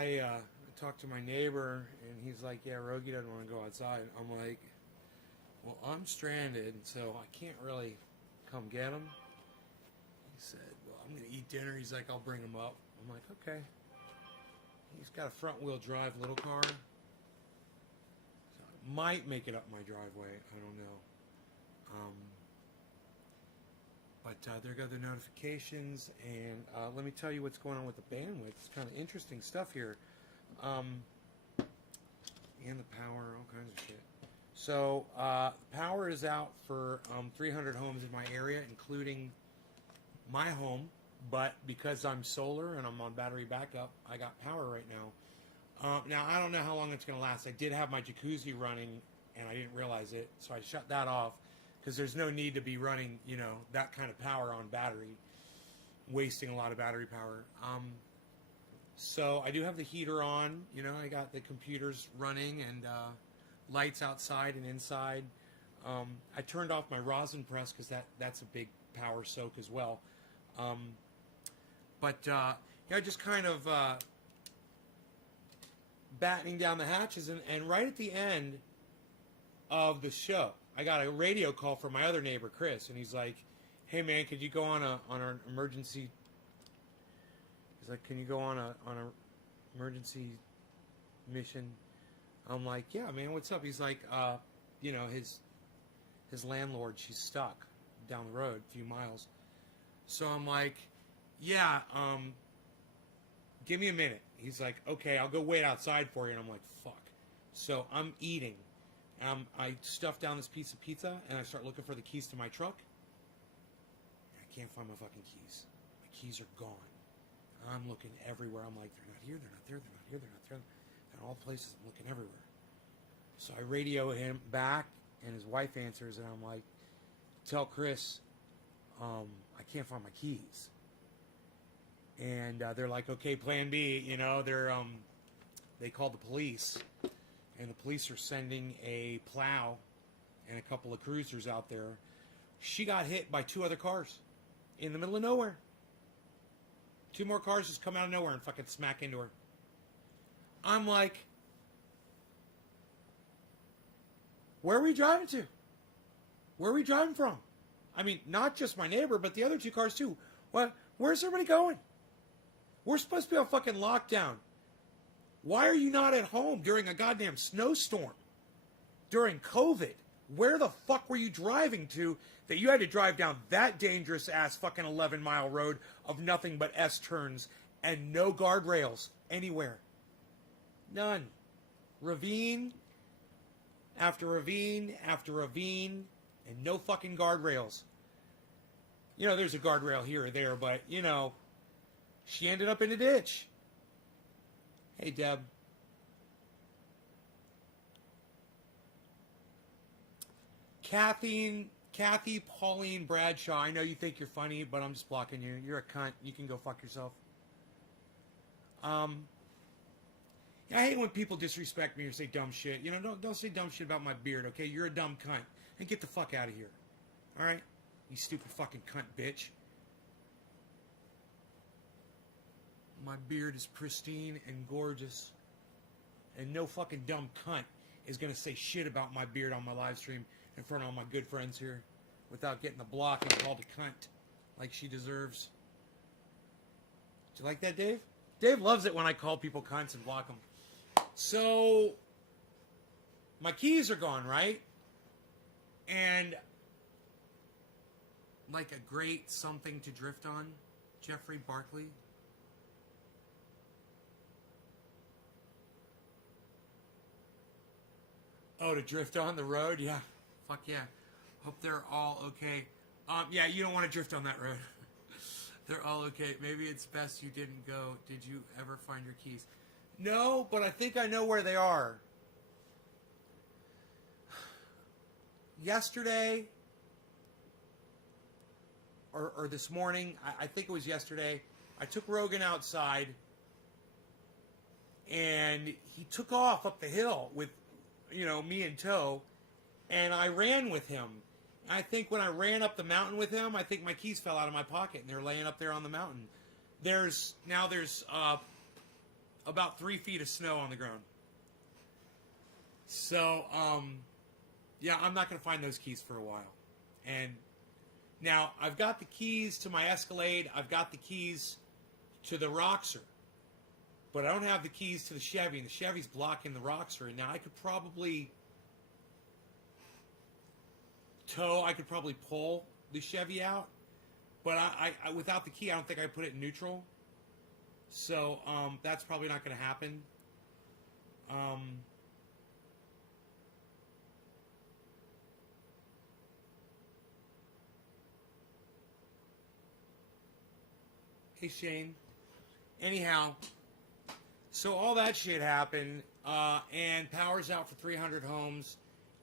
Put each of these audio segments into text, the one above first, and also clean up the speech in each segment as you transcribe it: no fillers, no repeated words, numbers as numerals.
I talked to my neighbor, and he's like, yeah, Rogie doesn't want to go outside. I'm like, well, I'm stranded, so I can't really come get him. He said, well, I'm going to eat dinner. He's like, I'll bring him up. I'm like, okay. He's got a front-wheel drive little car. So I might make it up my driveway. I don't know. But there go the notifications, and let me tell you what's going on with the bandwidth. It's kind of interesting stuff here. And the power, all kinds of shit. So, power is out for 300 homes in my area, including my home. But because I'm solar and I'm on battery backup, I got power right now. Now, I don't know how long it's going to last. I did have my jacuzzi running, and I didn't realize it, so I shut that off. Because there's no need to be running, you know, that kind of power on battery, wasting a lot of battery power. So I do have the heater on, you know, I got the computers running and lights outside and inside. I turned off my rosin press because that's a big power soak as well. Yeah, just kind of battening down the hatches, and right at the end of the show, I got a radio call from my other neighbor, Chris, and he's like, hey man, could you go on an emergency? He's like, can you go on a emergency mission? I'm like, yeah, man, what's up? He's like, you know, his landlord, she's stuck down the road a few miles. So I'm like, yeah, give me a minute. He's like, okay, I'll go wait outside for you. And I'm like, fuck. So I'm eating. I stuff down this piece of pizza, and I start looking for the keys to my truck. I can't find my fucking keys. My keys are gone. I'm looking everywhere. I'm like, they're not here, they're not there, they're not here, they're not there. They're in all places. I'm looking everywhere. So I radio him back, and his wife answers, and I'm like, tell Chris, I can't find my keys. And they're like, okay, plan B. You know, they called the police. And the police are sending a plow and a couple of cruisers out there. She got hit by 2 other cars in the middle of nowhere. 2 more cars just come out of nowhere and fucking smack into her. I'm like, where are we driving to? Where are we driving from? I mean, not just my neighbor, but the other 2 cars too. What? Where's everybody going? We're supposed to be on fucking lockdown. Why are you not at home during a goddamn snowstorm? During COVID? Where the fuck were you driving to that you had to drive down that dangerous ass fucking 11-mile road of nothing but S-turns and no guardrails anywhere? None. Ravine after ravine after ravine and no fucking guardrails. You know, there's a guardrail here or there, but, you know, she ended up in a ditch. Hey, Deb. Kathy Pauline Bradshaw, I know you think you're funny, but I'm just blocking you. You're a cunt. You can go fuck yourself. I hate when people disrespect me or say dumb shit. You know, don't say dumb shit about my beard, okay? You're a dumb cunt. And get the fuck out of here. All right? You stupid fucking cunt bitch. My beard is pristine and gorgeous. And no fucking dumb cunt is going to say shit about my beard on my live stream in front of all my good friends here without getting the block and called a cunt like she deserves. Did you like that, Dave? Dave loves it when I call people cunts and block them. So, my keys are gone, right? And like a great something to drift on, Jeffrey Barkley. Oh, to drift on the road? Yeah. Fuck yeah. Hope they're all okay. Yeah, you don't want to drift on that road. They're all okay. Maybe it's best you didn't go. Did you ever find your keys? No, but I think I know where they are. Yesterday, or this morning, I think it was yesterday, I took Rogan outside, and he took off up the hill with, you know, me in tow, and I ran with him. I think when I ran up the mountain with him, I think my keys fell out of my pocket, and they're laying up there on the mountain. There's about 3 feet of snow on the ground. So, yeah, I'm not going to find those keys for a while. And now I've got the keys to my Escalade. I've got the keys to the Roxor. But I don't have the keys to the Chevy, and the Chevy's blocking the Roxor. And now I could probably pull the Chevy out. But I without the key, I don't think I put it in neutral. So that's probably not going to happen. Hey, Shane. Anyhow, so all that shit happened, and power's out for 300 homes.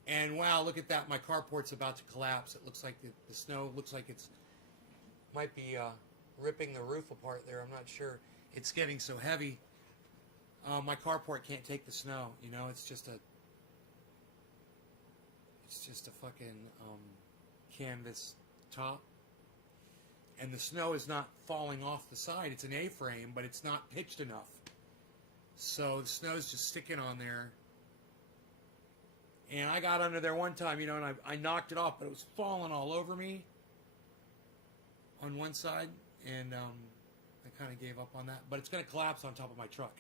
And wow, look at that. My carport's about to collapse. It looks like the snow looks like it's might be ripping the roof apart there. I'm not sure. It's getting so heavy. My carport can't take the snow. You know, it's just a fucking canvas top. And the snow is not falling off the side. It's an A-frame, but it's not pitched enough. So the snow's just sticking on there. And I got under there one time, you know, and I knocked it off, but it was falling all over me on one side. And I kind of gave up on that. But it's going to collapse on top of my truck.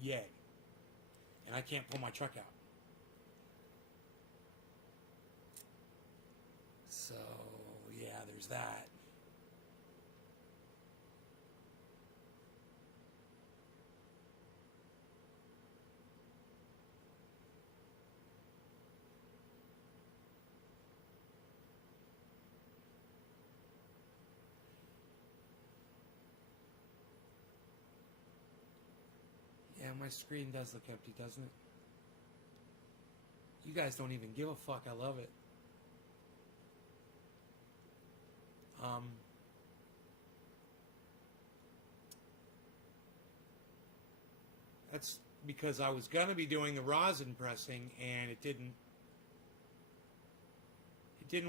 Yay. And I can't pull my truck out. So, yeah, there's that. Yeah, my screen does look empty, doesn't it? You guys don't even give a fuck. I love it. That's because I was gonna be doing the rosin pressing, and it didn't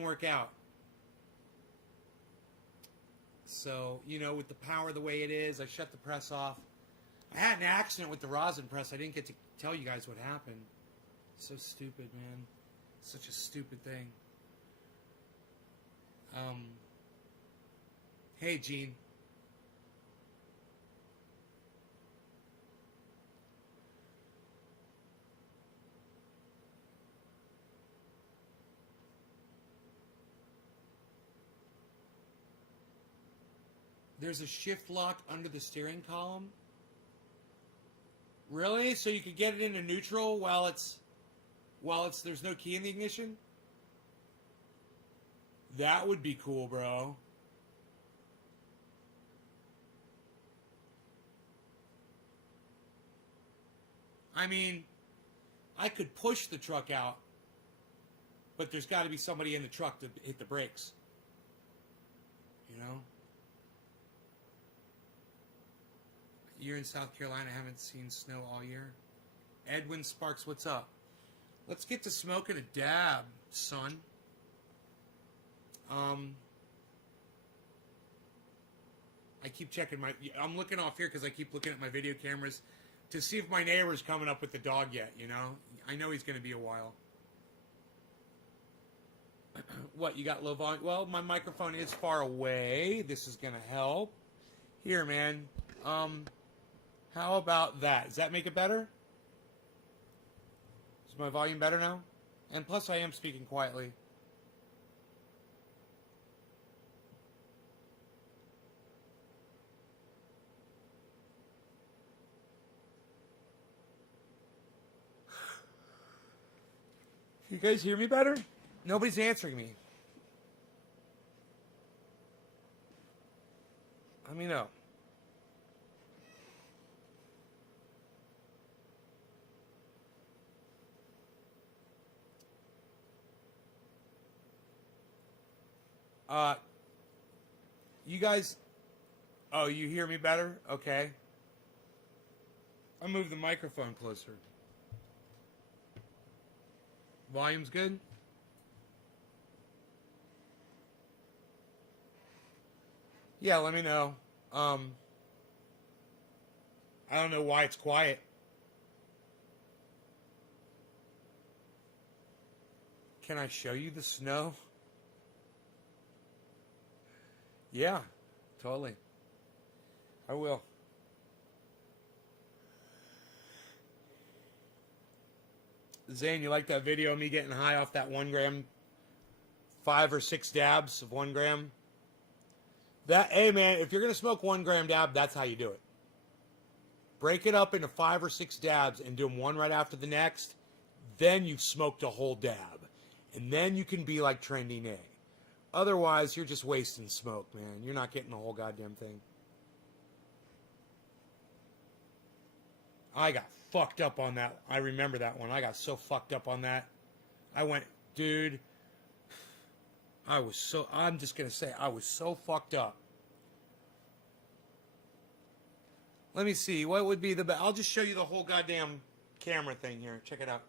work out. So, you know, with the power the way it is, I shut the press off. I had an accident with the rosin press. I didn't get to tell you guys what happened. So stupid, man. Such a stupid thing. Hey, Gene. There's a shift lock under the steering column. Really? So you could get it into neutral while there's no key in the ignition? That would be cool, bro. I mean, I could push the truck out, but there's got to be somebody in the truck to hit the brakes. You know? You're in South Carolina, haven't seen snow all year. Edwin Sparks, what's up? Let's get to smoking a dab, son. I keep checking I'm looking off here because I keep looking at my video cameras to see if my neighbor's coming up with the dog yet, you know? I know he's going to be a while. What, you got low volume? Well, my microphone is far away. This is going to help. Here, man. How about that? Does that make it better? Is my volume better now? And plus I am speaking quietly. You guys hear me better? Nobody's answering me. Let me know. You guys, oh, you hear me better? Okay. I'll move the microphone closer. Volume's good? Yeah, let me know. I don't know why it's quiet. Can I show you the snow? Yeah, totally. I will. Zane, you like that video of me getting high off that 1 gram, 5 or 6 dabs of 1 gram? That, hey man, if you're gonna smoke 1 gram dab, that's how you do it. Break it up into 5 or 6 dabs and do them one right after the next. Then you've smoked a whole dab. And then you can be like Trending A. Otherwise, you're just wasting smoke, man. You're not getting the whole goddamn thing. I got fucked up on that. I remember that one. I got so fucked up on that. I went, dude, I'm just going to say, I was so fucked up. Let me see. What would be the best? I'll just show you the whole goddamn camera thing here. Check it out.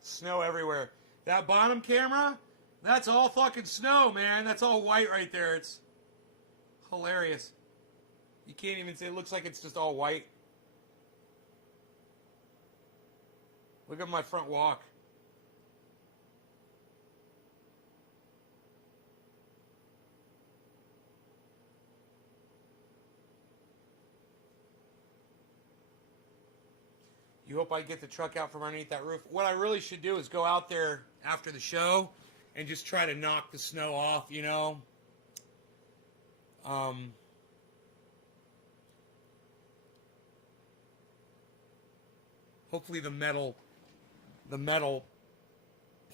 Snow everywhere. That bottom camera, that's all fucking snow, man. That's all white right there. It's hilarious. You can't even say, it looks like it's just all white. Look at my front walk. You hope I get the truck out from underneath that roof. What I really should do is go out there after the show and just try to knock the snow off, you know. Hopefully the metal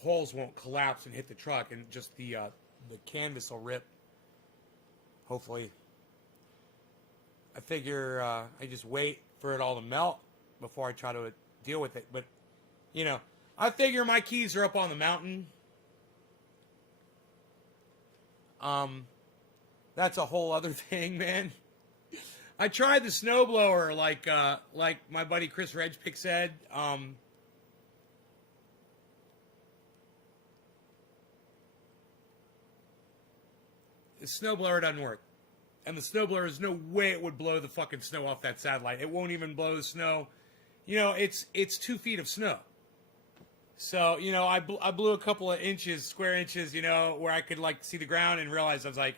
poles won't collapse and hit the truck, and just the canvas will rip. Hopefully. I figure I just wait for it all to melt before I try to deal with it. But, you know, I figure my keys are up on the mountain. That's a whole other thing, man. I tried the snowblower, like my buddy Chris Redpick said. The snowblower doesn't work. And the snowblower, there's no way it would blow the fucking snow off that satellite. It won't even blow the snow. You know, it's 2 feet of snow. So, you know, I blew a couple of inches, square inches, you know, where I could, like, see the ground and realize, I was like,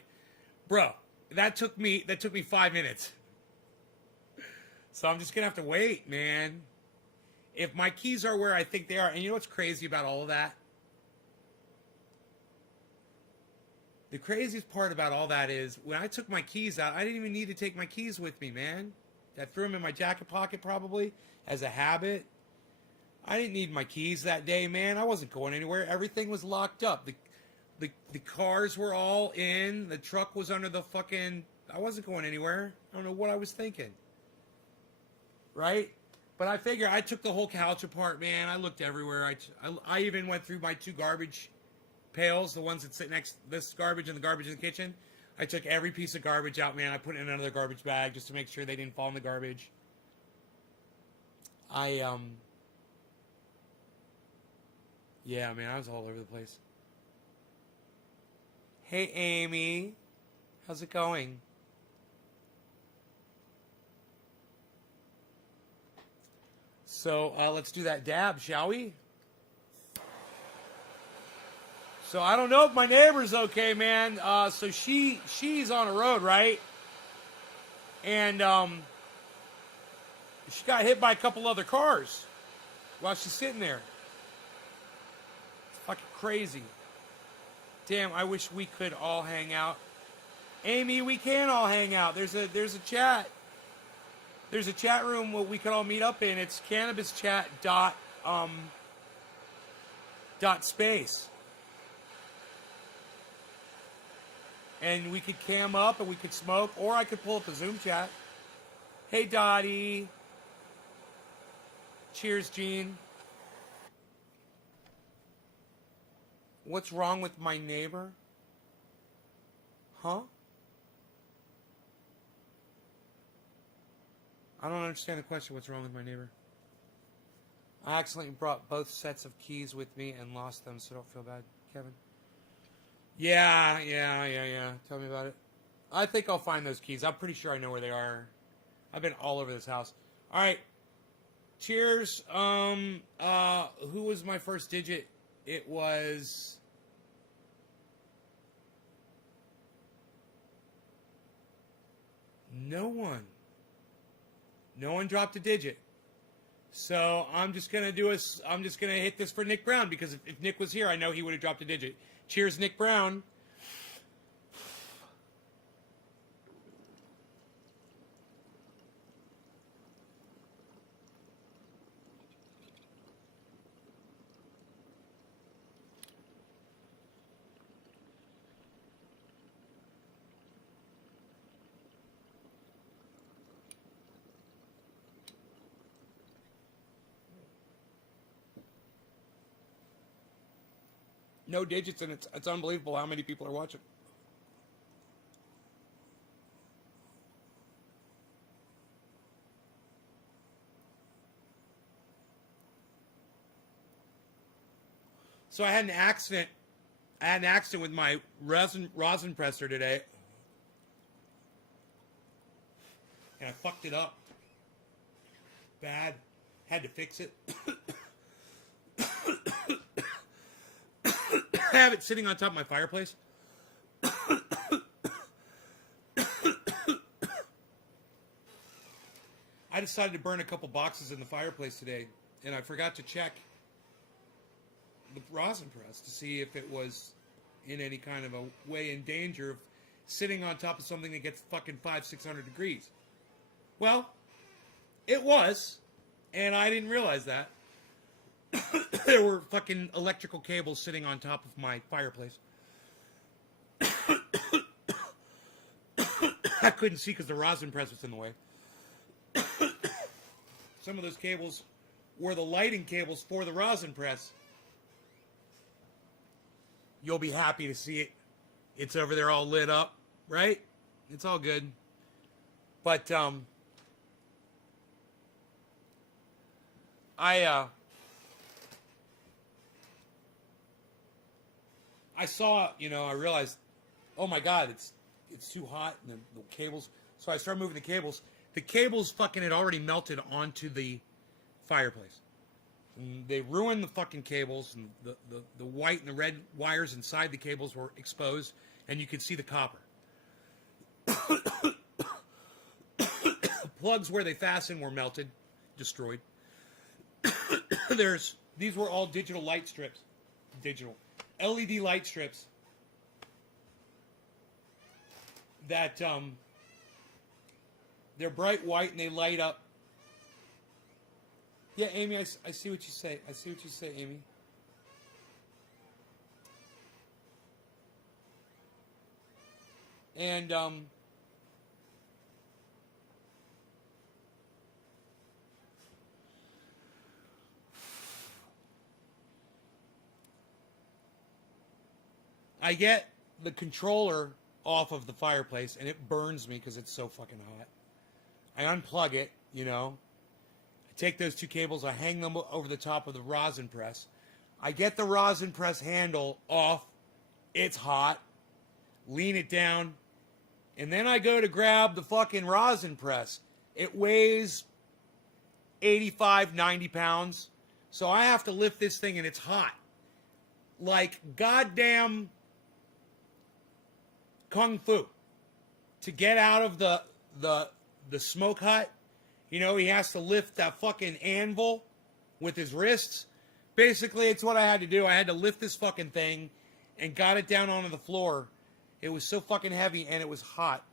bro, that took me 5 minutes. So I'm just going to have to wait, man. If my keys are where I think they are, and you know what's crazy about all of that? The craziest part about all that is, when I took my keys out, I didn't even need to take my keys with me, man. I threw them in my jacket pocket, probably, as a habit. I didn't need my keys that day, man. I wasn't going anywhere. Everything was locked up. The cars were all in. The truck was under the fucking... I wasn't going anywhere. I don't know what I was thinking. Right? But I figure I took the whole couch apart, man. I looked everywhere. I even went through my 2 garbage pails, the ones that sit next to this garbage and the garbage in the kitchen. I took every piece of garbage out, man. I put it in another garbage bag just to make sure they didn't fall in the garbage. Yeah, man, I was all over the place. Hey, Amy. How's it going? So, let's do that dab, shall we? So, I don't know if my neighbor's okay, man. So, she's on a road, right? And, she got hit by a couple other cars while she's sitting there. It's fucking crazy. Damn, I wish we could all hang out. Amy, we can all hang out. There's a chat. There's a chat room where we could all meet up in. It's cannabischat.space. And we could cam up and we could smoke, or I could pull up a Zoom chat. Hey, Dottie. Cheers, Gene. What's wrong with my neighbor? Huh? I don't understand the question. What's wrong with my neighbor? I accidentally brought both sets of keys with me and lost them, so don't feel bad, Kevin. Yeah. Tell me about it. I think I'll find those keys. I'm pretty sure I know where they are. I've been all over this house. All right. Cheers. Who was my first digit? It was... No one. No one dropped a digit. So I'm just gonna hit this for Nick Brown, because if Nick was here, I know he would have dropped a digit. Cheers, Nick Brown. No digits, and it's unbelievable how many people are watching. So I had an accident. With my rosin presser today, and I fucked it up bad. Had to fix it. I have it sitting on top of my fireplace. I decided to burn a couple boxes in the fireplace today, and I forgot to check the rosin press to see if it was in any kind of a way in danger of sitting on top of something that gets fucking 500-600 degrees. Well, it was, and I didn't realize that. There were fucking electrical cables sitting on top of my fireplace. I couldn't see because the rosin press was in the way. Some of those cables were the lighting cables for the rosin press. You'll be happy to see it. It's over there all lit up, right? It's all good. But, I saw, I realized, oh my God, it's too hot, and the cables. So I started moving the cables. The cables fucking had already melted onto the fireplace. And they ruined the fucking cables, and the white and the red wires inside the cables were exposed, and you could see the copper. Plugs where they fastened were melted, destroyed. These were all digital light strips. Digital. LED light strips that they're bright white and they light up. Yeah, Amy, I see what you say. I see what you say, Amy. And I get the controller off of the fireplace, and it burns me because it's so fucking hot. I unplug it, I take those two cables, I hang them over the top of the rosin press. I get the rosin press handle off. It's hot. Lean it down. And then I go to grab the fucking rosin press. It weighs 85, 90 pounds. So I have to lift this thing, and it's hot. Like goddamn kung fu to get out of the smoke hut. He has to lift that fucking anvil with his wrists. Basically, it's what I had to do. I had to lift this fucking thing and got it down onto the floor. It was so fucking heavy, and it was hot.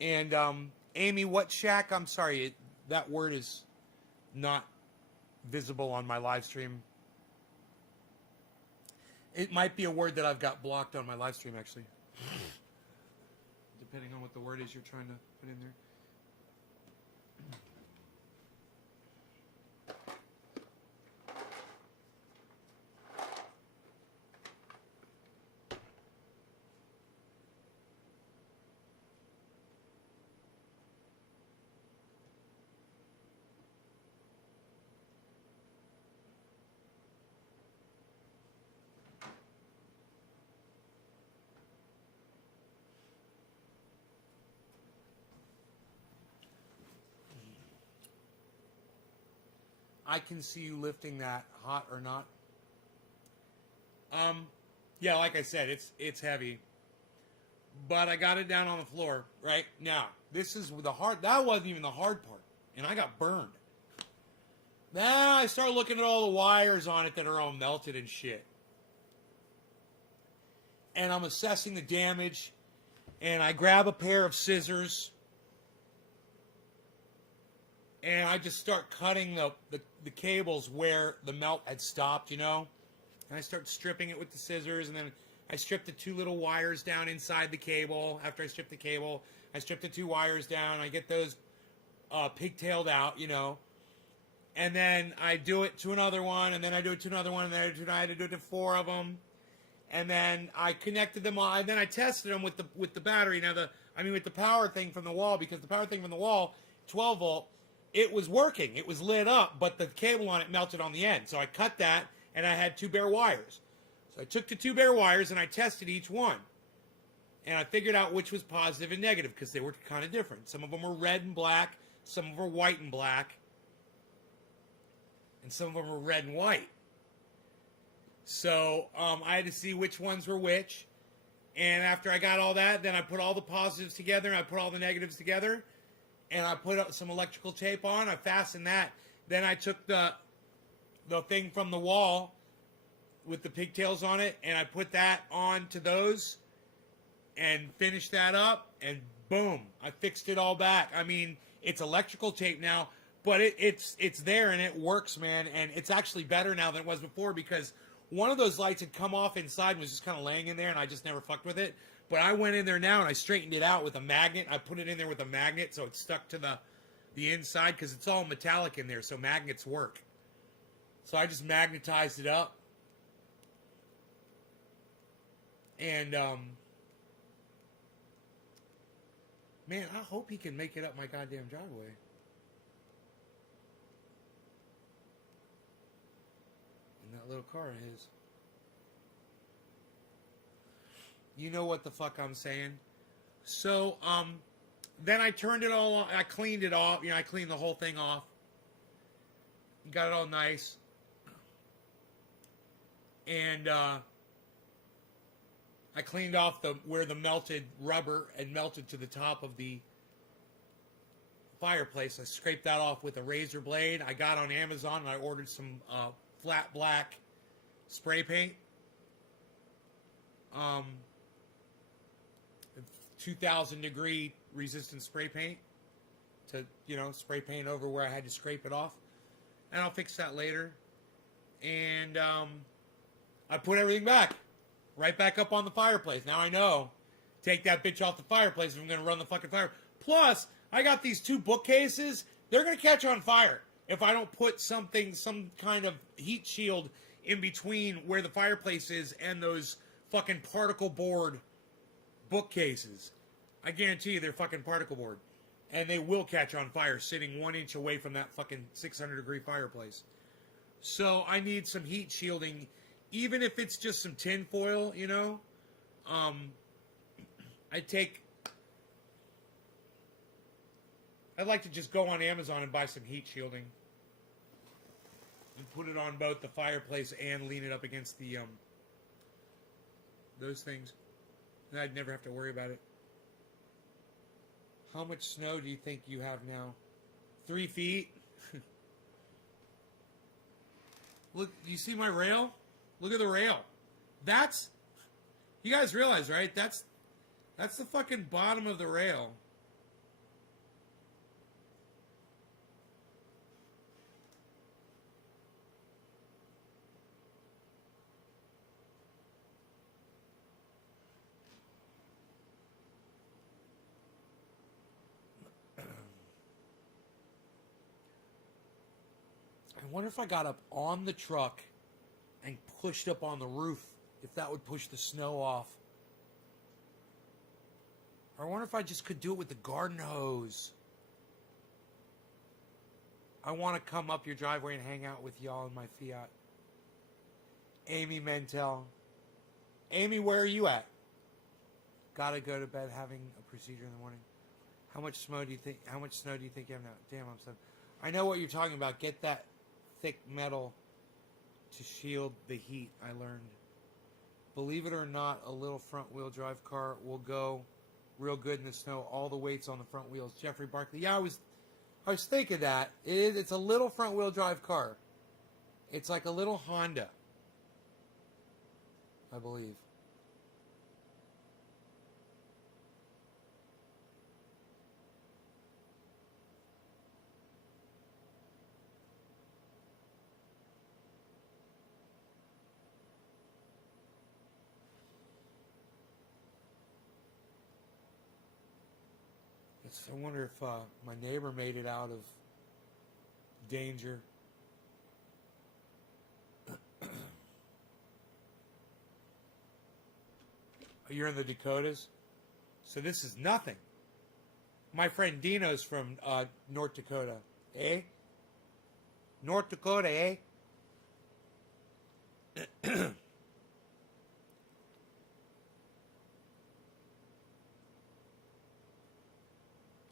And, Amy, what shack? I'm sorry, that word is not visible on my live stream. It might be a word that I've got blocked on my live stream, actually. Depending on what the word is you're trying to put in there. I can see you lifting that, hot or not. Yeah, like I said, it's heavy. But I got it down on the floor, right? Now, this is the hard, that wasn't even the hard part. And I got burned. Now I start looking at all the wires on it that are all melted and shit. And I'm assessing the damage. And I grab a pair of scissors. And I just start cutting the cables where the melt had stopped, you know? And I start stripping it with the scissors. And then I strip the two little wires down inside the cable. After I strip the cable, I strip the two wires down. I get those pigtailed out, you know. And then I do it to another one. And then I do it to another one. And then I had to do it to 4 of them. And then I connected them all. And then I tested them with the battery. Now, with the power thing from the wall. Because the power thing from the wall, 12 volt, it was working. It was lit up. But the cable on it melted on the end. So I cut that. And I had 2 bare wires. So I took the 2 bare wires and I tested each one. And I figured out which was positive and negative because they were kind of different. Some of them were red and black. Some of them were white and black. And some of them were red and white. So I had to see which ones were which. And after I got all that, then I put all the positives together and I put all the negatives together. And I put some electrical tape on. I fastened that. Then I took the thing from the wall with the pigtails on it, and I put that on to those and finished that up, and boom, I fixed it all back. I mean, it's electrical tape now, but it's there and it works, man, and it's actually better now than it was before because one of those lights had come off inside and was just kind of laying in there, and I just never fucked with it. But I went in there now and I straightened it out with a magnet. I put it in there with a magnet so it stuck to the inside because it's all metallic in there, so magnets work. So I just magnetized it up. And, man, I hope he can make it up my goddamn driveway. In that little car of his. You know what the fuck I'm saying? So, then I turned it all on. I cleaned it off. You know, I cleaned the whole thing off. Got it all nice. And, I cleaned off where the melted rubber had melted to the top of the fireplace. I scraped that off with a razor blade. I got on Amazon and I ordered some flat black spray paint. 2,000 degree resistant spray paint to, you know, spray paint over where I had to scrape it off. And I'll fix that later. And I put everything back. Right back up on the fireplace. Now I know. Take that bitch off the fireplace if I'm going to run the fucking fire. Plus, I got these 2 bookcases. They're going to catch on fire if I don't put some kind of heat shield in between where the fireplace is and those fucking particle board bookcases. I guarantee you they're fucking particle board. And they will catch on fire sitting 1 inch away from that fucking 600 degree fireplace. So I need some heat shielding. Even if it's just some tin foil, you know, I'd like to just go on Amazon and buy some heat shielding and put it on both the fireplace and lean it up against the, those things. And I'd never have to worry about it. How much snow do you think you have now? 3 feet? Look, do you see my rail? Look at the rail. That's, you guys realize, right? That's the fucking bottom of the rail. I wonder if I got up on the truck and pushed up on the roof, if that would push the snow off. Or I wonder if I just could do it with the garden hose. I want to come up your driveway and hang out with y'all in my Fiat. Amy Mentel. Amy, where are you at? Gotta go to bed having a procedure in the morning. How much snow do you think you have now? Damn, I'm so... I know what you're talking about. Get that thick metal to shield the heat, I learned. Believe it or not, a little front-wheel drive car will go real good in the snow. All the weight's on the front wheels. Jeffrey Barkley. Yeah, I was thinking that. It's a little front-wheel drive car. It's like a little Honda, I believe. I wonder if my neighbor made it out of danger. You're in the Dakotas? So this is nothing. My friend Dino's from North Dakota. Eh? North Dakota, eh?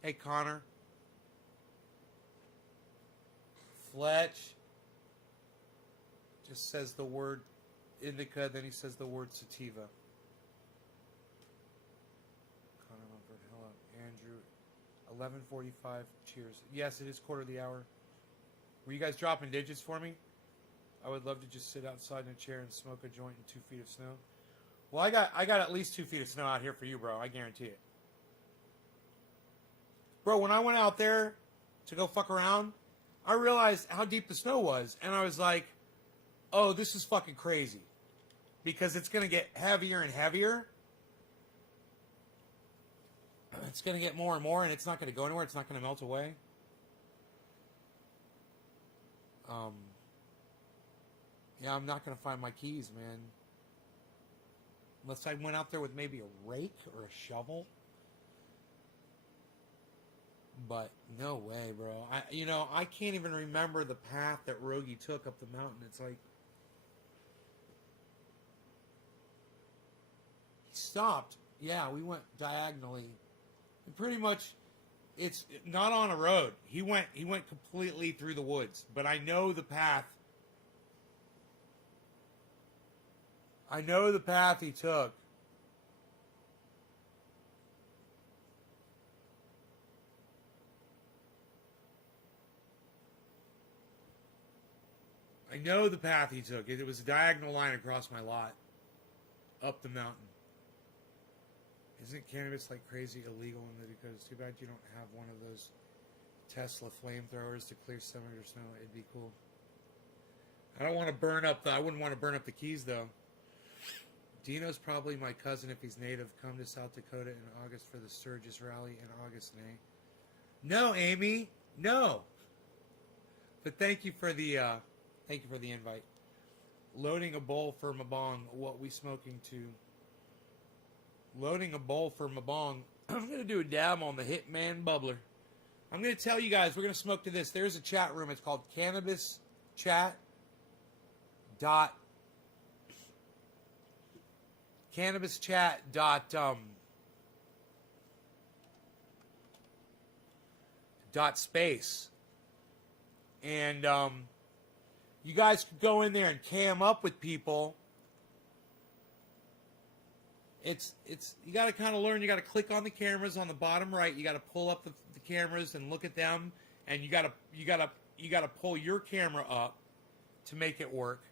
Hey, Connor. Fletch just says the word indica, then he says the word sativa. Connor Mumford, hello. Andrew, 11:45, cheers. Yes, it is quarter of the hour. Were you guys dropping digits for me? I would love to just sit outside in a chair and smoke a joint in 2 feet of snow. Well, I got at least 2 feet of snow out here for you, bro. I guarantee it. Bro, when I went out there to go fuck around, I realized how deep the snow was. And I was like, oh, this is fucking crazy. Because it's going to get heavier and heavier. It's going to get more and more, and it's not going to go anywhere. It's not going to melt away. Yeah, I'm not going to find my keys, man. Unless I went out there with maybe a rake or a shovel. But no way, bro. I can't even remember the path that Rogie took up the mountain. It's like he stopped. Yeah, we went diagonally. And pretty much, it's not on a road. He went completely through the woods. But I know the path. I know the path he took. I know the path he took. It was a diagonal line across my lot. Up the mountain. Isn't cannabis like crazy illegal in the Dakotas? Too bad you don't have one of those Tesla flamethrowers to clear centimeter snow. It'd be cool. I don't want to burn up I wouldn't want to burn up the keys though. Dino's probably my cousin if he's native. Come to South Dakota in August for the Sturgis rally in August, nay. No, Amy. No. But thank you for the invite. Loading a bowl for Mabong. What we smoking to? Loading a bowl for Mabong. I'm going to do a dab on the Hitman Bubbler. I'm going to tell you guys, we're going to smoke to this. There's a chat room. It's called Cannabis Chat. Cannabis Chat. Space. And, you guys could go in there and cam up with people. It's you got to kind of learn. You got to click on the cameras on the bottom right. You got to pull up the cameras and look at them, and you got to pull your camera up to make it work.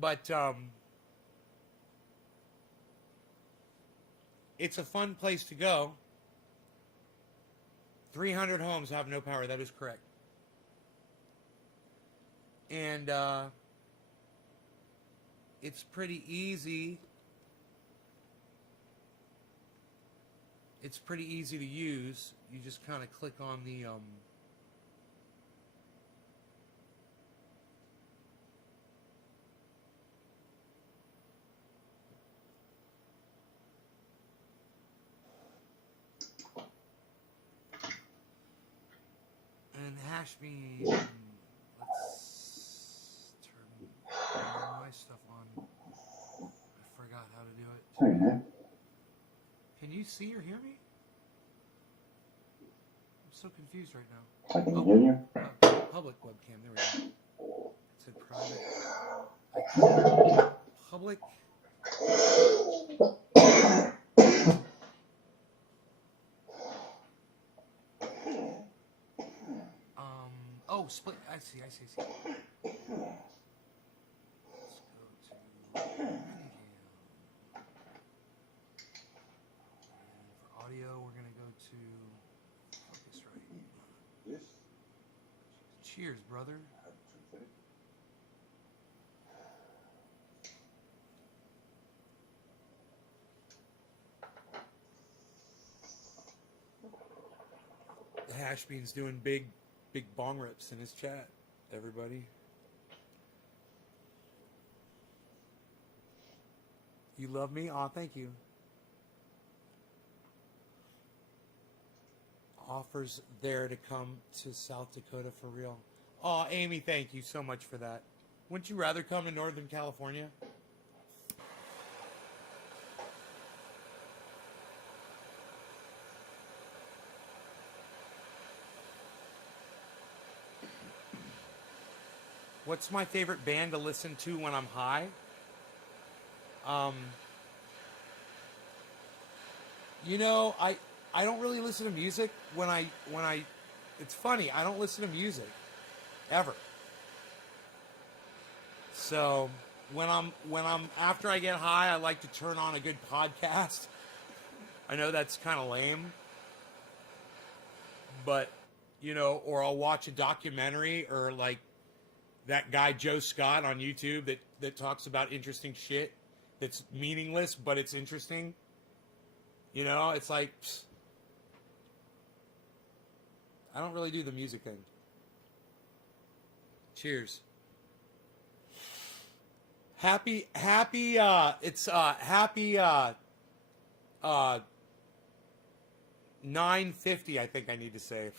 But it's a fun place to go. 300 homes have no power. That is correct. And it's pretty easy. It's pretty easy to use. You just kind of click on the and hash me. Let's turn my stuff on. I forgot how to do it. Sorry, man. Can you see or hear me? I'm so confused right now. I can hear you. Public webcam. There we go. It said private. Public. Oh, split. I see. Let's go to for audio, we're gonna go to Focusrite. Yes. Cheers, brother. The Hashbean's doing big bong rips in his chat, everybody. You love me? Aw, thank you. Offers there to come to South Dakota for real. Aw, Amy, thank you so much for that. Wouldn't you rather come to Northern California? What's my favorite band to listen to when I'm high? You know, I don't really listen to music when I it's funny, I don't listen to music ever. So when I'm after I get high, I like to turn on a good podcast. I know that's kind of lame, but you know, or I'll watch a documentary or like that guy Joe Scott on YouTube that talks about interesting shit that's meaningless, but it's interesting. You know, it's like, I don't really do the music thing. Cheers. Happy 9:50, I think I need to say.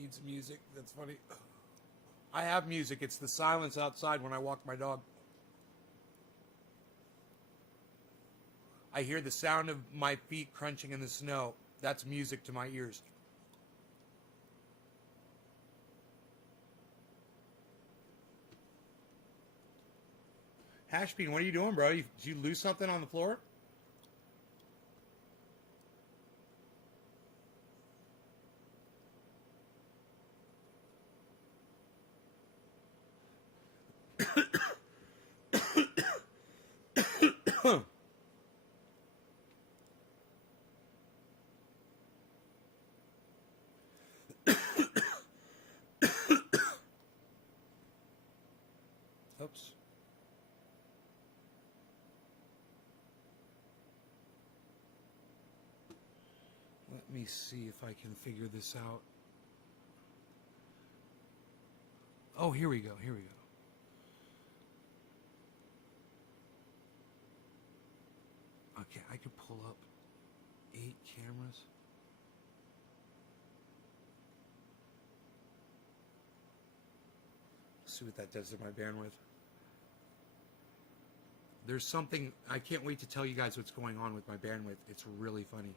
Needs music. That's funny. I have music. It's the silence outside when I walk my dog. I hear the sound of my feet crunching in the snow. That's music to my ears. Hashbean, what are you doing, bro? Did you lose something on the floor? Oops. Let me see if I can figure this out. Oh, here we go. Okay, I could pull up 8 cameras. See what that does to my bandwidth. There's something, I can't wait to tell you guys what's going on with my bandwidth. It's really funny.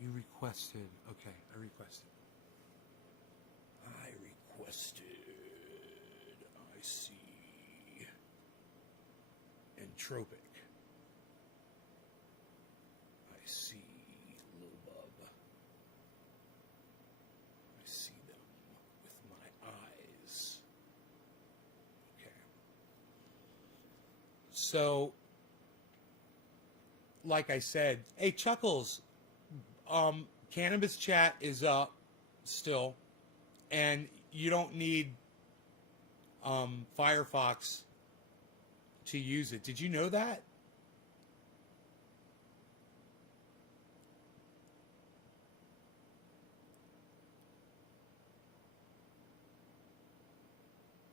You requested. Okay, I requested. I see. Entropic. I see Lil Bub. I see them with my eyes. Okay. So, like I said, hey Chuckles, Cannabis Chat is up. still, and you don't need Firefox to use it. Did you know that?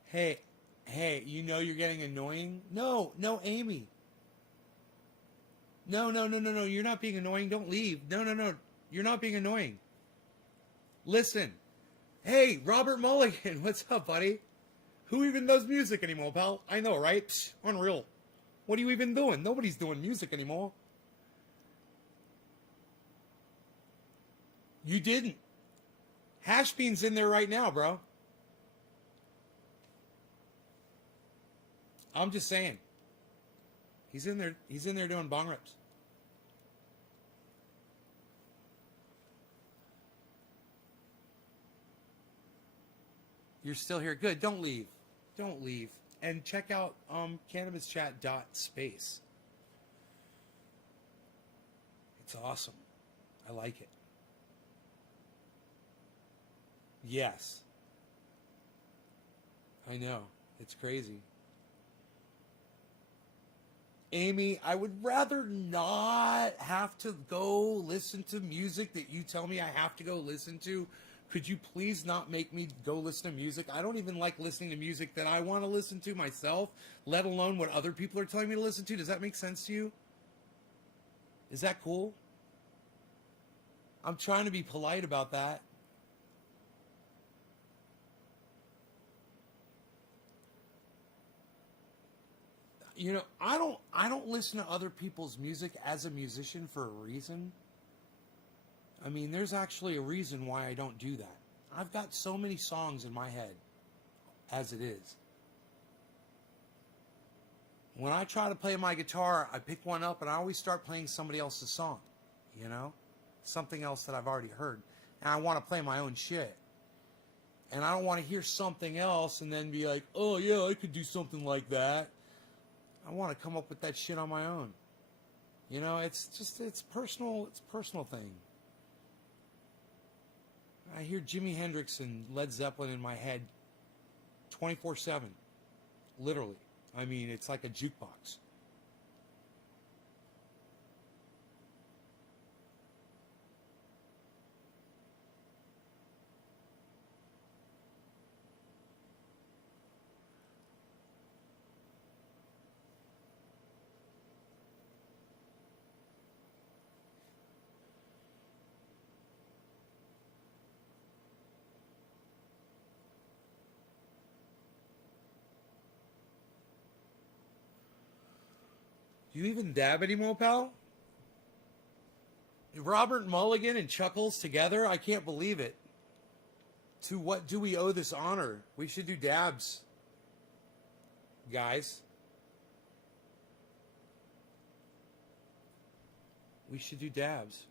Hey, hey, you know you're getting annoying? No, no, Amy. No, no, no, no, no. You're not being annoying. Don't leave. No, no, no. You're not being annoying. Listen. Hey, Robert Mulligan. What's up, buddy? Who even does music anymore, pal? I know, right? Psh, unreal. What are you even doing? Nobody's doing music anymore. You didn't. Hashbean's in there right now, bro. I'm just saying. He's in there. He's in there doing bong rips. You're still here. Good. Don't leave. Don't leave. And check out cannabischat.space. It's awesome. I like it. Yes. I know. It's crazy. Amy, I would rather not have to go listen to music that you tell me I have to go listen to. Could you please not make me go listen to music? I don't even like listening to music that I want to listen to myself, let alone what other people are telling me to listen to. Does that make sense to you? Is that cool? I'm trying to be polite about that. You know, I don't listen to other people's music as a musician for a reason. I mean, there's actually a reason why I don't do that. I've got so many songs in my head as it is. When I try to play my guitar, I pick one up and I always start playing somebody else's song, you know? Something else that I've already heard. And I want to play my own shit. And I don't want to hear something else and then be like, oh yeah, I could do something like that. I want to come up with that shit on my own. You know, it's personal thing. I hear Jimi Hendrix and Led Zeppelin in my head 24/7. Literally. I mean, it's like a jukebox. Do you even dab anymore, pal? Robert Mulligan and Chuckles together? I can't believe it. To what do we owe this honor? We should do dabs, guys. We should do dabs.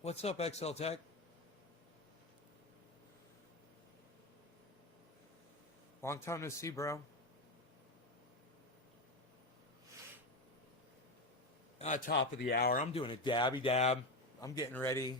What's up, XL Tech? Long time no see, bro. Top of the hour. I'm doing a dabby dab. I'm getting ready.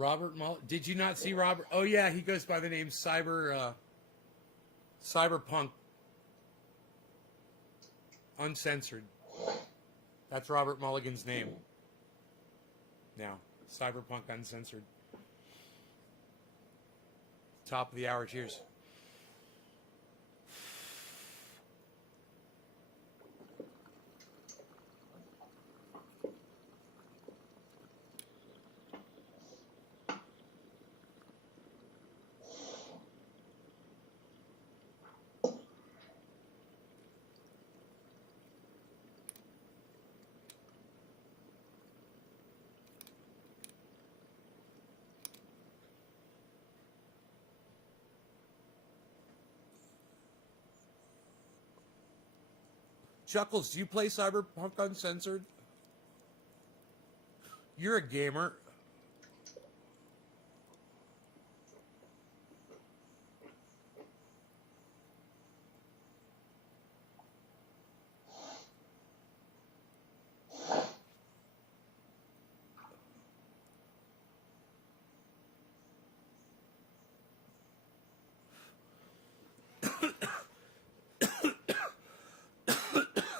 Robert Mull. Did you not see Robert? Oh yeah, he goes by the name Cyberpunk Uncensored. That's Robert Mulligan's name. Now, Cyberpunk Uncensored. Top of the hour. Cheers. Chuckles, do you play Cyberpunk Uncensored? You're a gamer.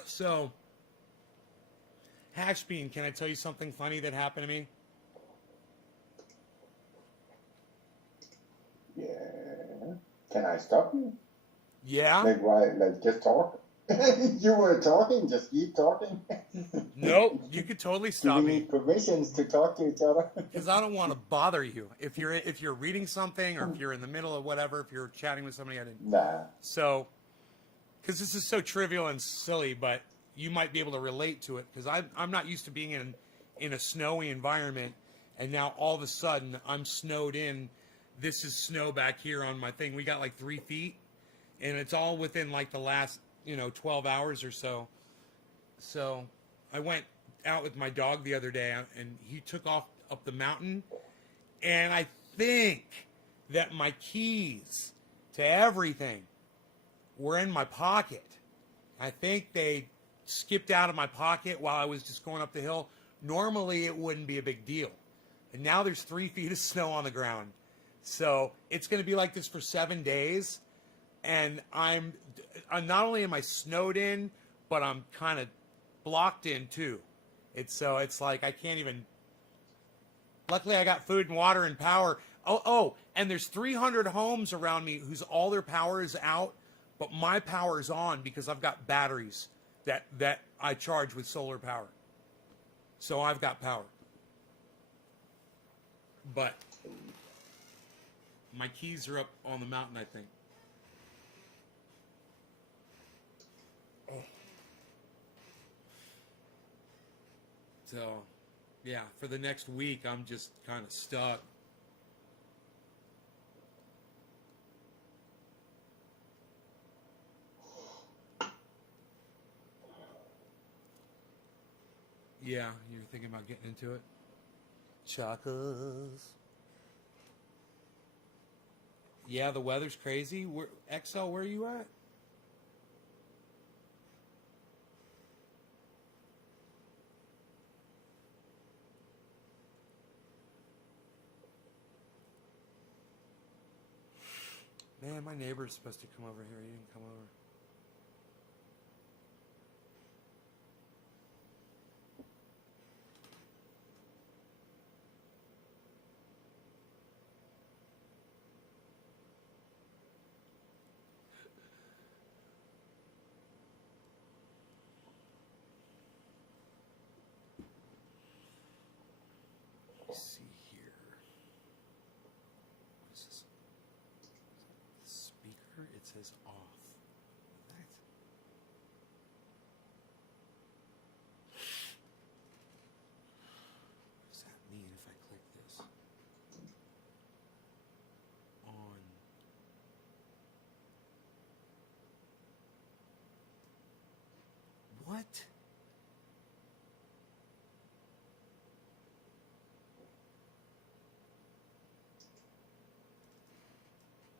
So, Hashbean, can I tell you something funny that happened to me? Yeah. Can I stop you? Yeah? Like why? Like just talk? You were talking. Just keep talking. Nope, you could totally Do stop we me. need permissions to talk to each other? Because I don't want to bother you. If you're reading something, or if you're in the middle of whatever, if you're chatting with somebody, I didn't. Nah. So, because this is so trivial and silly, but you might be able to relate to it. Because I'm not used to being in a snowy environment, and now all of a sudden I'm snowed in. This is snow back here on my thing. We got like 3 feet, and it's all within like the last 12 hours or so. So I went out with my dog the other day, and he took off up the mountain, and I think that my keys to everything were in my pocket. I think they skipped out of my pocket while I was just going up the hill. Normally it wouldn't be a big deal, and now there's 3 feet of snow on the ground. So it's going to be like this for 7 days, and I'm not only am I snowed in, but I'm kind of blocked in too. It's like I can't even. Luckily, I got food and water and power. Oh, and there's 300 homes around me whose all their power is out, but my power is on because I've got batteries that I charge with solar power. So I've got power. But my keys are up on the mountain, I think. So, yeah, for the next week, I'm just kind of stuck. Yeah, you're thinking about getting into it? Chacos. Yeah, the weather's crazy. XL, where are you at? Man, my neighbor's supposed to come over here. He didn't come over. Let's see here. What is this? Speaker? It says off. What? What does that mean if I click this? On. What?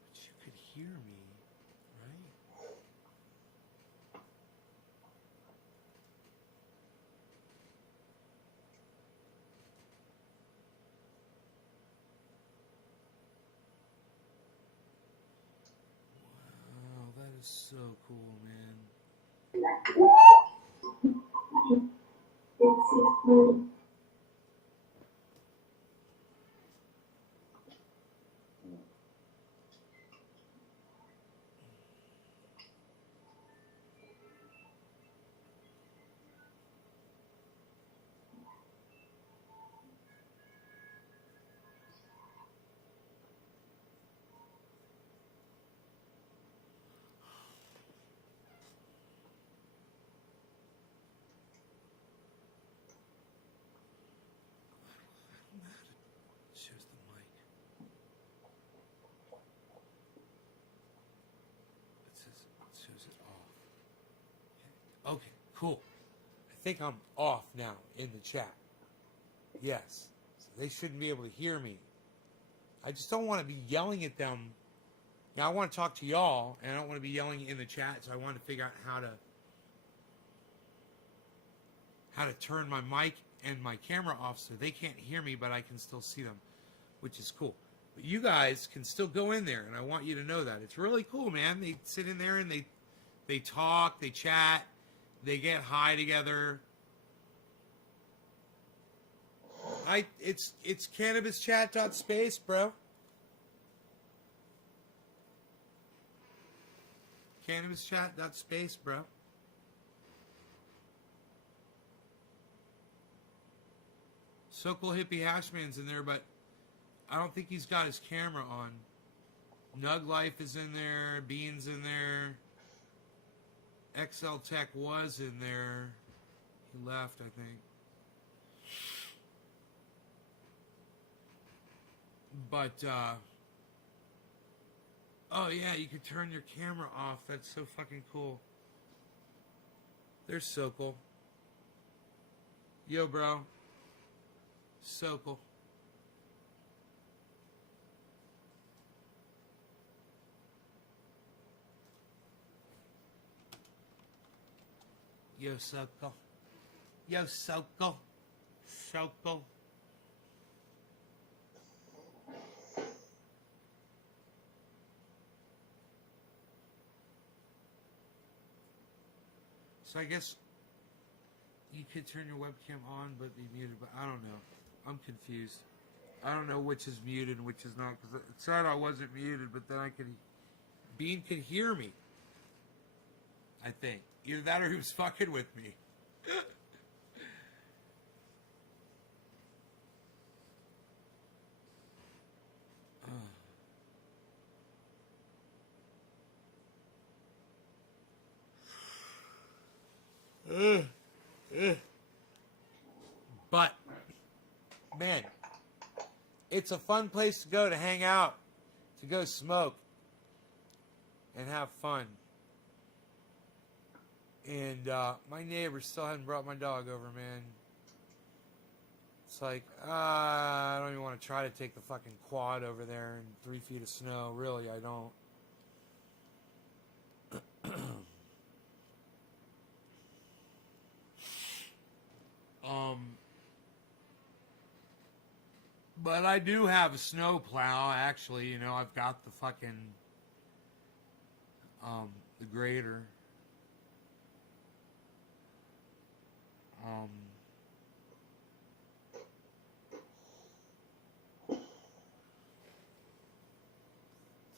But you could hear me, right? is so cool, man. Shows the mic. It shows it off. Okay, cool. I think I'm off now in the chat. Yes. So they shouldn't be able to hear me. I just don't want to be yelling at them. Now, I want to talk to y'all, and I don't want to be yelling in the chat, so I want to figure out how to turn my mic and my camera off so they can't hear me, but I can still see them, which is cool. But you guys can still go in there, and I want you to know that. It's really cool, man. They sit in there, and they talk, they chat, they get high together. It's cannabischat.space, bro. Cannabischat.space, bro. So Cool Hippie Hashman's in there, but I don't think he's got his camera on. Nug Life is in there. Bean's in there. XL Tech was in there. He left, I think. But, oh yeah, you could turn your camera off. That's so fucking cool. There's Sokol. Yo, bro. Sokol. Yo, Sokol. Yo, Sokol. Sokol. So I guess you could turn your webcam on but be muted, but I don't know. I'm confused. I don't know which is muted and which is not, because it said I wasn't muted, but then Bean could hear me. I think. Either that or he was fucking with me. But, man, it's a fun place to go to hang out, to go smoke, and have fun. And my neighbor still hadn't brought my dog over, man. It's like, I don't even want to try to take the fucking quad over there in 3 feet of snow. Really, I don't. But I do have a snow plow, actually. You know, I've got the fucking, the grader.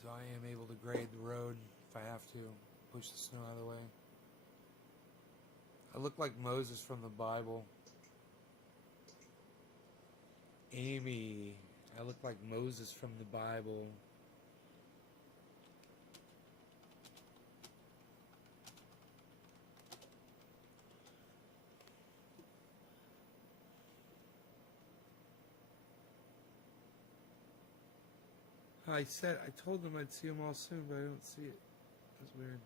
So I am able to grade the road if I have to, push the snow out of the way. I look like Moses from the Bible. Amy, I look like Moses from the Bible. I told them I'd see them all soon, but I don't see it. That's weird.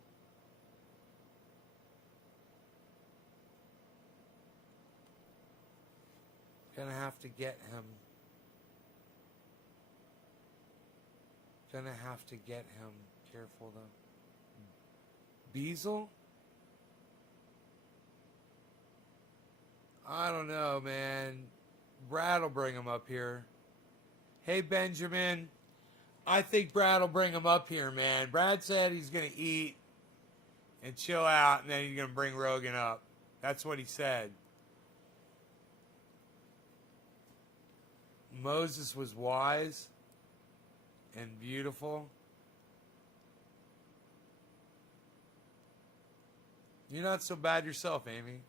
Gonna have to get him. Gonna have to get him. Careful though. Beazle? I don't know, man. Brad will bring him up here. Hey, Benjamin. I think Brad will bring him up here, man. Brad said he's gonna eat. and chill out, and then you're going to bring Rogan up. That's what he said. Moses was wise and beautiful. You're not so bad yourself, Amy.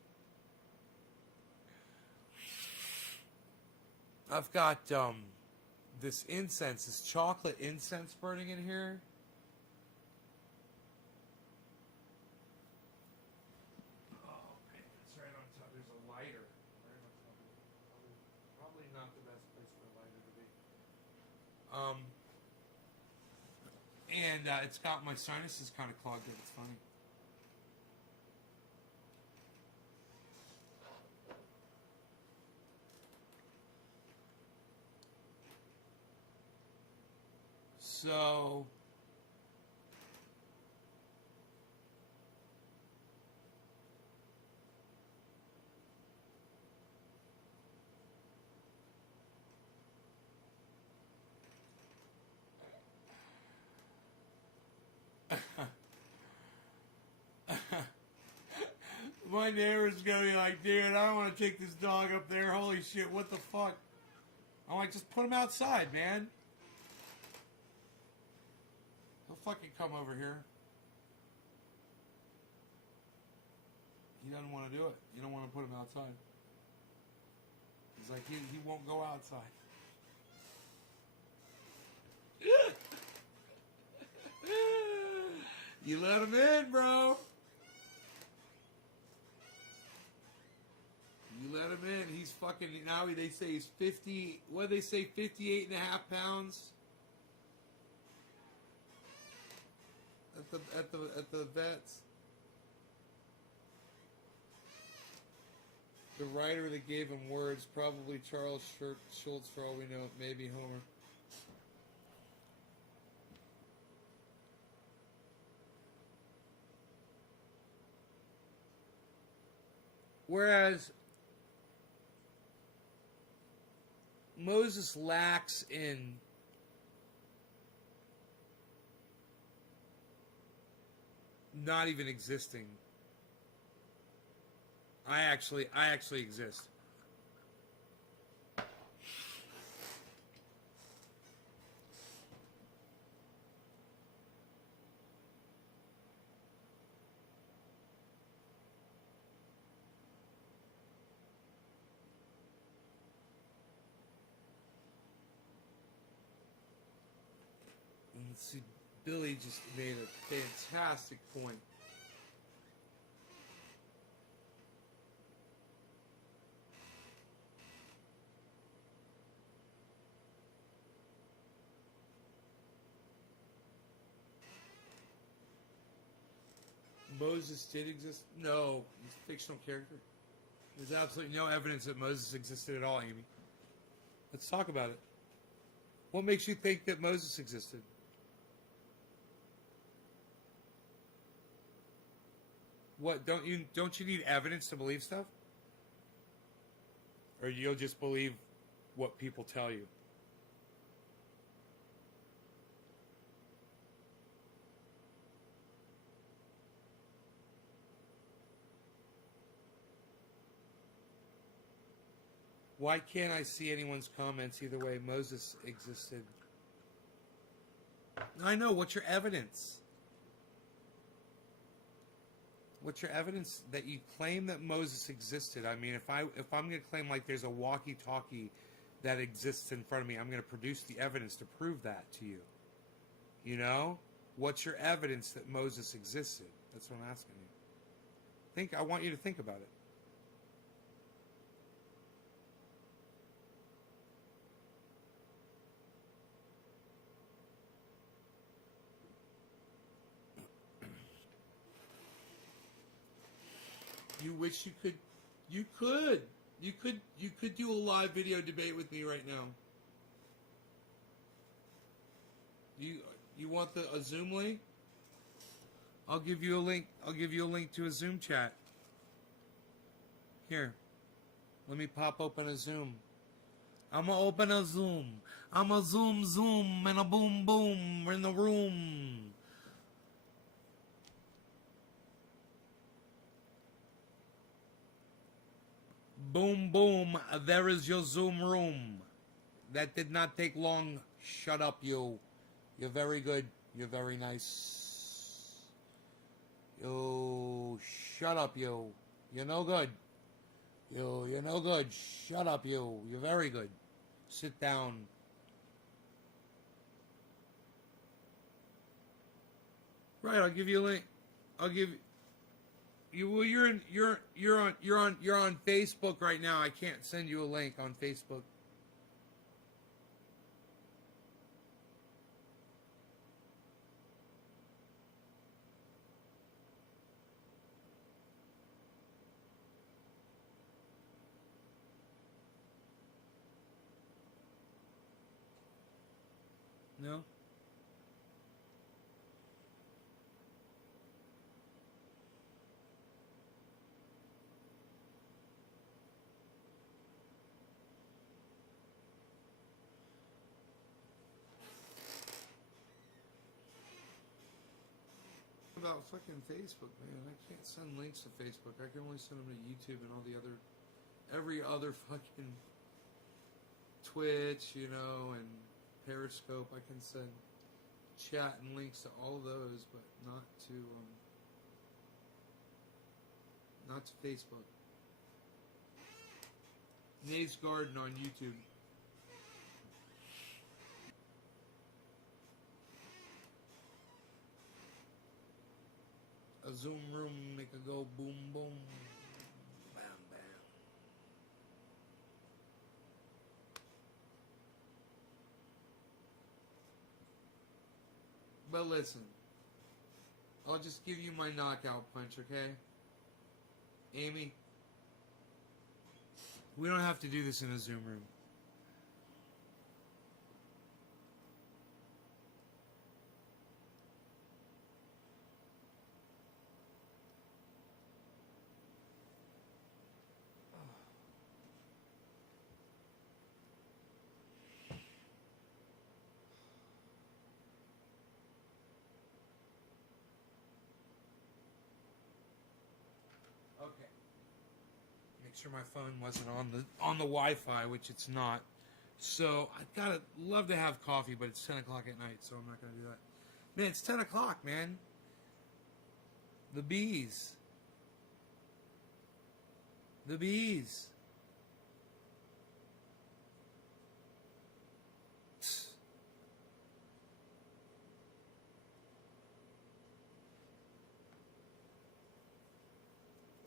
I've got this incense, this chocolate incense burning in here. Oh man, it's right on top. There's a lighter right on top of it. Probably not the best place for a lighter to be. And it's got my sinuses kind of clogged up. It's funny. So, my neighbor's gonna be like, dude, I don't want to take this dog up there. Holy shit, what the fuck? I'm like, just put him outside, man. He'll fucking come over here. He doesn't want to do it. You don't want to put him outside. He's like, he won't go outside. You let him in, bro. You let him in. He's fucking, now they say he's 50, what do they say, 58 and a half pounds? At the vets. The writer that gave him words, probably Charles Schultz for all we know, maybe Homer. Whereas Moses lacks in not even existing. I actually exist. And see, Billy just made a fantastic point. Moses did exist? No, he's a fictional character. There's absolutely no evidence that Moses existed at all, Amy. Let's talk about it. What makes you think that Moses existed? What, don't you need evidence to believe stuff? Or you'll just believe what people tell you? Why can't I see anyone's comments either way? Moses existed. I know. What's your evidence? What's your evidence that you claim that Moses existed? I mean, if I'm going to claim like there's a walkie-talkie that exists in front of me, I'm going to produce the evidence to prove that to you. You know? What's your evidence that Moses existed? That's what I'm asking you. I want you to think about it. You wish you could. You could do a live video debate with me right now. You want a Zoom link? I'll give you a link. I'll give you a link to a Zoom chat. Here. Let me pop open a Zoom. I'm gonna open a Zoom. I'm a zoom and a boom in the room. Boom, boom. There is your Zoom room. That did not take long. Shut up, you. You're very good. You're very nice. You. Shut up, you. You're no good. You're no good. Shut up, you. You're very good. Sit down. Right, I'll give you a link. I'll give you. Well, you're on Facebook right now. I can't send you a link on Facebook. No. About fucking Facebook, man. I can't send links to Facebook. I can only send them to YouTube and all the other, every other fucking Twitch, you know, and Periscope. I can send chat and links to all those, but not to Facebook. Nate's Garden on YouTube. A Zoom room make a go boom boom, bam bam. But listen, I'll just give you my knockout punch, okay? Amy, we don't have to do this in a Zoom room. Okay. Make sure my phone wasn't on the Wi-Fi, which it's not. So I love to have coffee, but it's 10 o'clock at night, so I'm not gonna do that. Man, it's 10 o'clock, man. The bees. The bees.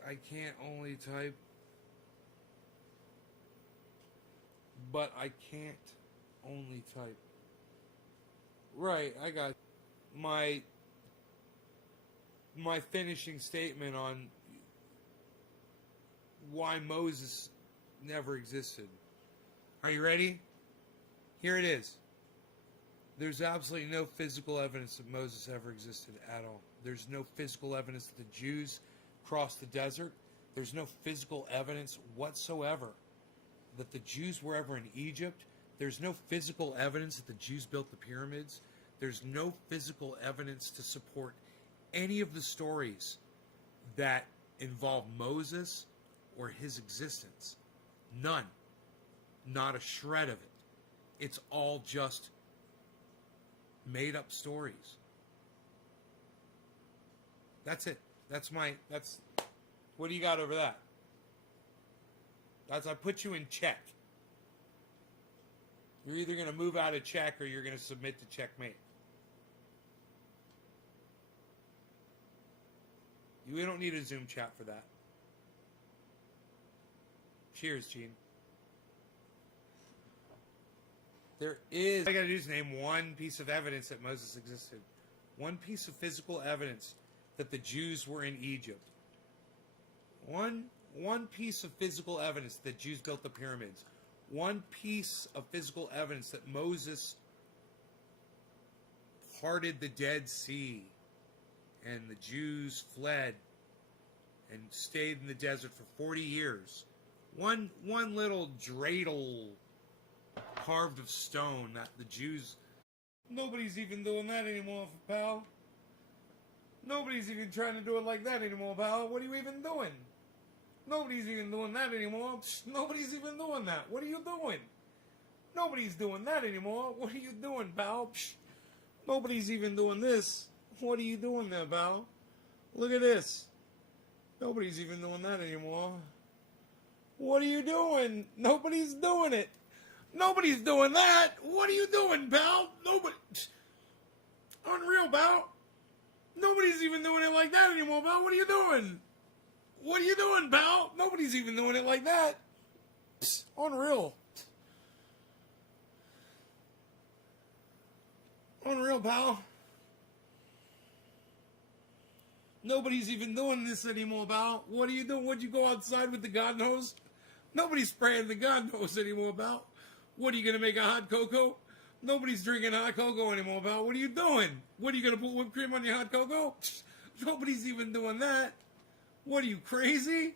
I can't only type, but I can't only type. Right, I got my finishing statement on why Moses never existed. Are you ready? Here it is. There's absolutely no physical evidence that Moses ever existed at all. There's no physical evidence that the Jews crossed the desert. There's no physical evidence whatsoever that the Jews were ever in Egypt. There's no physical evidence that the Jews built the pyramids. There's no physical evidence to support any of the stories that involve Moses or his existence. None. Not a shred of it. It's all just made up stories. That's it. What do you got over that? I put you in check. You're either going to move out of check or you're going to submit to checkmate. We don't need a Zoom chat for that. Cheers, Gene. All I got to do is name one piece of evidence that Moses existed. One piece of physical evidence that the Jews were in Egypt. One piece of physical evidence that Jews built the pyramids. One piece of physical evidence that Moses parted the Dead Sea and the Jews fled and stayed in the desert for 40 years. One little dreidel carved of stone that the Jews... Nobody's even doing that anymore, pal. Nobody's even trying to do it like that anymore, pal. What are you even doing? Nobody's even doing that anymore. Psh, nobody's even doing that. What are you doing? Nobody's doing that anymore. What are you doing, pal? Psh, nobody's even doing this. What are you doing there, pal? Look at this. Nobody's even doing that anymore. What are you doing? Nobody's doing it. Nobody's doing that. What are you doing, pal? Nobody. Unreal, pal. Nobody's even doing it like that anymore, pal. What are you doing? What are you doing, pal? Nobody's even doing it like that. Psst, unreal. Unreal, pal. Nobody's even doing this anymore, pal. What are you doing? Would you go outside with the garden hose? Nobody's spraying the garden hose anymore, pal. What, are you going to make a hot cocoa? Nobody's drinking hot cocoa anymore, pal. What are you doing? What, are you going to put whipped cream on your hot cocoa? Nobody's even doing that. What, are you crazy?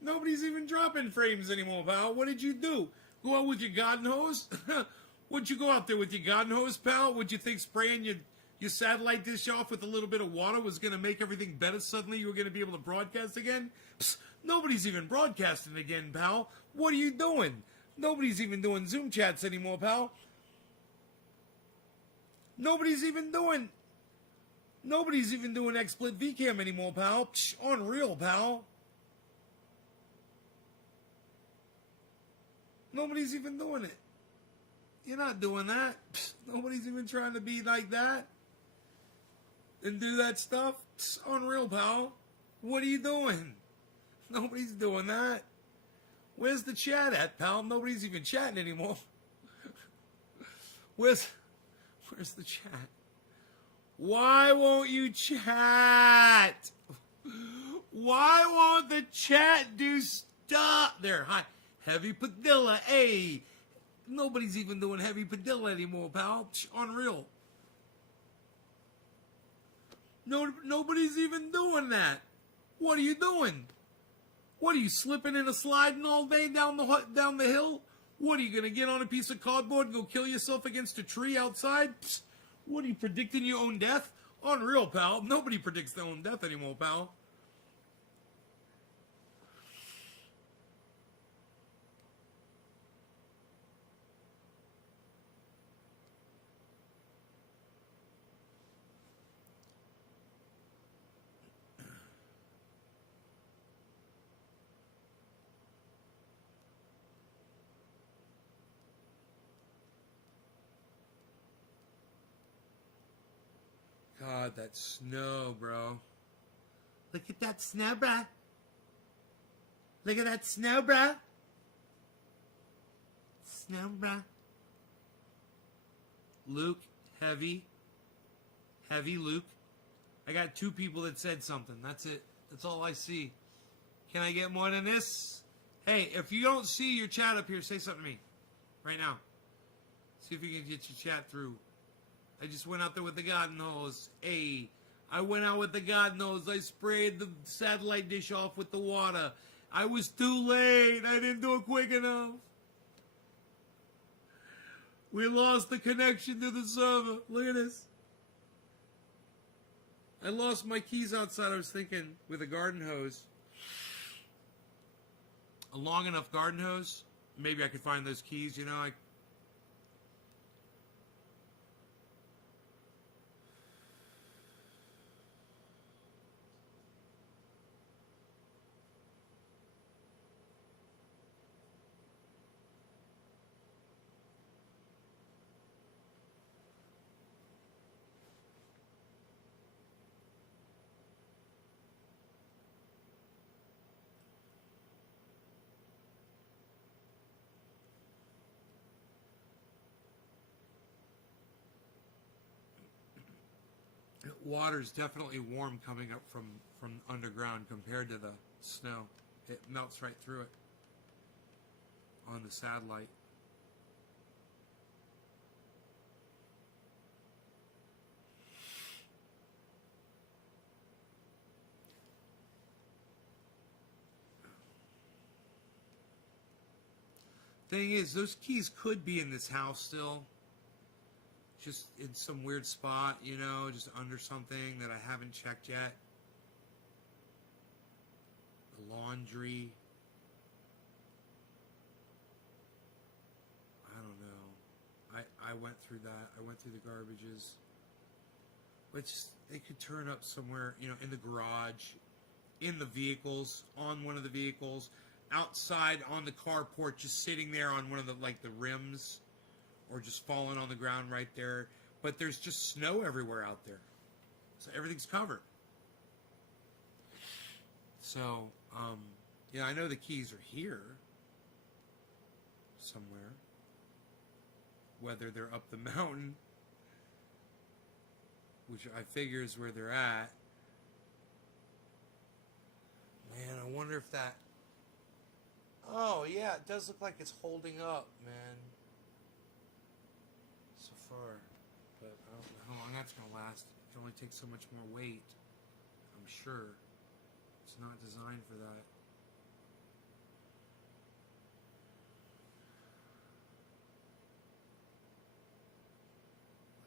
Nobody's even dropping frames anymore, pal. What did you do? Go out with your garden hose? Would you go out there with your garden hose, pal? Would you think spraying your satellite dish off with a little bit of water was going to make everything better? Suddenly you were going to be able to broadcast again? Psst, nobody's even broadcasting again, pal. What are you doing? Nobody's even doing Zoom chats anymore, pal. Nobody's even doing XSplit VCam anymore, pal. Psh, unreal, pal. Nobody's even doing it. You're not doing that. Psh, nobody's even trying to be like that and do that stuff. Psh, unreal, pal. What are you doing? Nobody's doing that. Where's the chat at, pal? Nobody's even chatting anymore. Where's the chat? Why won't you chat? Why won't the chat do stuff? There, hi. Heavy Padilla, hey. Nobody's even doing Heavy Padilla anymore, pal. Psh, unreal. Nobody's even doing that. What are you doing? What, are you slipping and sliding all day down the hill? What, are you going to get on a piece of cardboard and go kill yourself against a tree outside? Psst. What, are you predicting your own death? Unreal, pal. Nobody predicts their own death anymore, pal. God, that snow, bro. Look at that snow, bruh. Look at that snow, bruh. Snow, bruh. Luke, heavy. Heavy Luke. I got 2 people that said something. That's it. That's all I see. Can I get more than this? Hey, if you don't see your chat up here, say something to me. Right now. See if you can get your chat through. I just went out there with the garden hose. Hey, I went out with the garden hose. I sprayed the satellite dish off with the water. I was too late. I didn't do it quick enough. We lost the connection to the server. Look at this. I lost my keys outside. I was thinking with a garden hose. A long enough garden hose. Maybe I could find those keys, you know. Water's definitely warm coming up from underground compared to the snow. It melts right through it on the satellite. Thing is, those keys could be in this house still. Just in some weird spot, you know, just under something that I haven't checked yet. The laundry. I went through that. I went through the garbages. Which they could turn up somewhere, you know, in the garage, in the vehicles, on one of the vehicles, outside on the carport, just sitting there on one of the like the rims, or just falling on the ground right there. But there's just snow everywhere out there, so everything's covered. So, yeah, I know the keys are here somewhere. Whether they're up the mountain, which I figure is where they're at. Man, I wonder if that... Oh, yeah, it does look like it's holding up, man. So far. But I don't know how long that's going to last. It can only take so much more weight. I'm sure. It's not designed for that.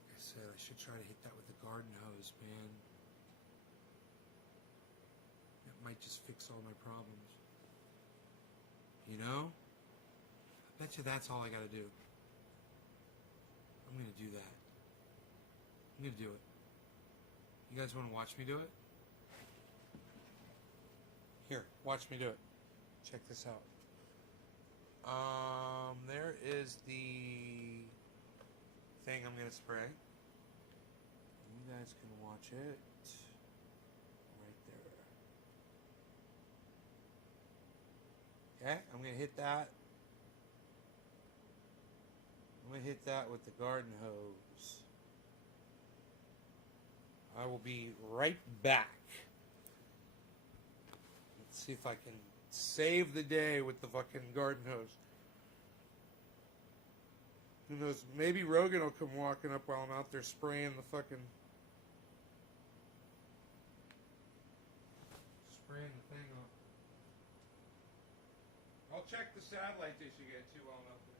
Like I said, I should try to hit that with the garden hose, man. That might just fix all my problems. You know? I bet you that's all I gotta do. I'm gonna do that. I'm gonna do it. You guys wanna watch me do it? Here, watch me do it. Check this out. There is the thing I'm gonna spray. You guys can watch it right there. Okay, I'm gonna hit that. I'm gonna hit that with the garden hose. I will be right back. Let's see if I can save the day with the fucking garden hose. Who knows? Maybe Rogan will come walking up while I'm out there spraying the fucking... Spraying the thing off. I'll check the satellite dish again too while I'm out there.